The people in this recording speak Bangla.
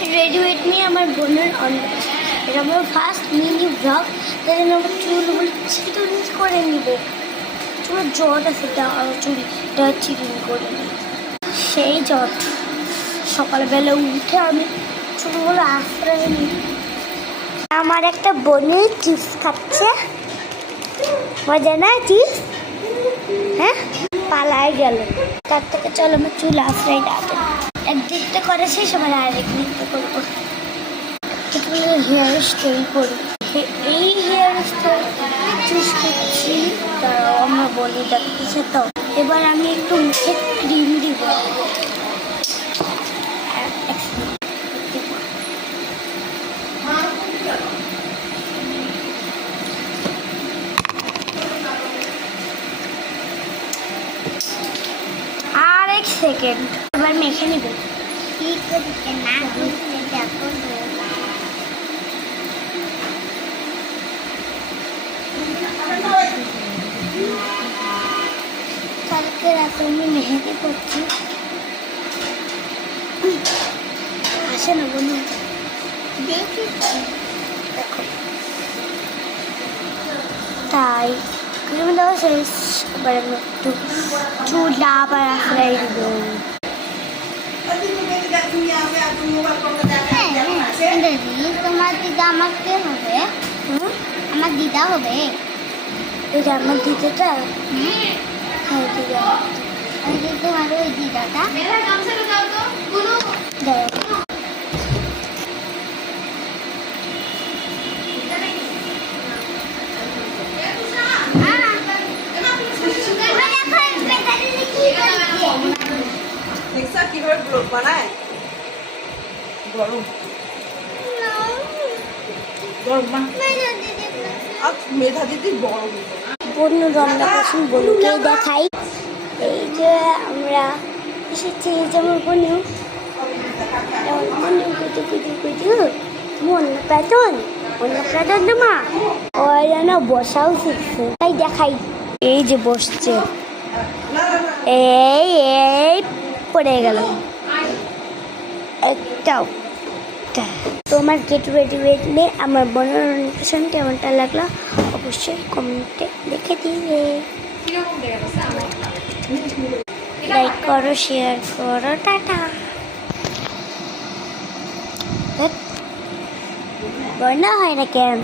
গেট রেডি উইথ মি আমার বোনের অন্নপ্রাশন। এটা আমার ফার্স্ট মিনি ব্লগ, তাই জন্য আমার চুলগুলো চিরুনি করে নিব। চুলের জট আছে, চুলটা চিরুনি করে নিব। সেই জট সকালবেলা উঠে আমি চুলগুলো আশ্রয় নিই। আমার একটা বোনের চিপস খাচ্ছে, মজা না চিপস? হ্যাঁ, পালায় গেল। তার থেকে চলো আমার চুল আশ্রয় ডাকে। একদিকটা করে শেষ, আমার আরেক দিকটা করবো। হেয়ার স্টাইল করি, এই হেয়ার স্টাইল চুজ করছি। তারাও আমার বলি ডাকতেছে, তো এবার আমি একটু মুখে ক্রিম দিব। আর এক সেকেন্ড, এবার মেখে নিব। কালকে রাতে আমি মেহেদি করছি। আসে না বলুন, দেখি দেখো। তাই ক্রিম দেওয়া শেষ, এবার আমি একটু চুল আবার আশ্রয় দিব। তোমার দিদা আমাকে হবে, আমার দিদা হবে। এটা আমার দিদাটা, হ্যাঁ দিদা। তোমার ওই দিদাটা কিভাবে বানায় গরম গরম মেধা দিদি গরম বনু রান্না করছেন, বনুকেই দেখাই। এই যে আমরা এসেছি, যেমন বনু অন্নপ্রাশন মা ওই যেন বসাও শিখছে, তাই দেখাই। এই যে বসছে, এই এই পড়ে গেল একটাও। তোমার গেট রেডি উইথ মি আমার বোনের অন্নপ্রাশন কেমনটা লাগলো অবশ্যই কমেন্টে লিখে দিবে। লাইক করো, শেয়ার করো, টাটা। বন্যা হয় না কেন?